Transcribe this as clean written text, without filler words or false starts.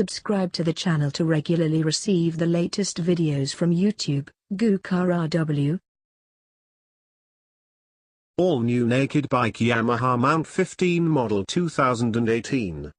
Subscribe to the channel to regularly receive the latest videos from YouTube. GooCarRW. All new naked bike Yamaha MT-15 model 2018.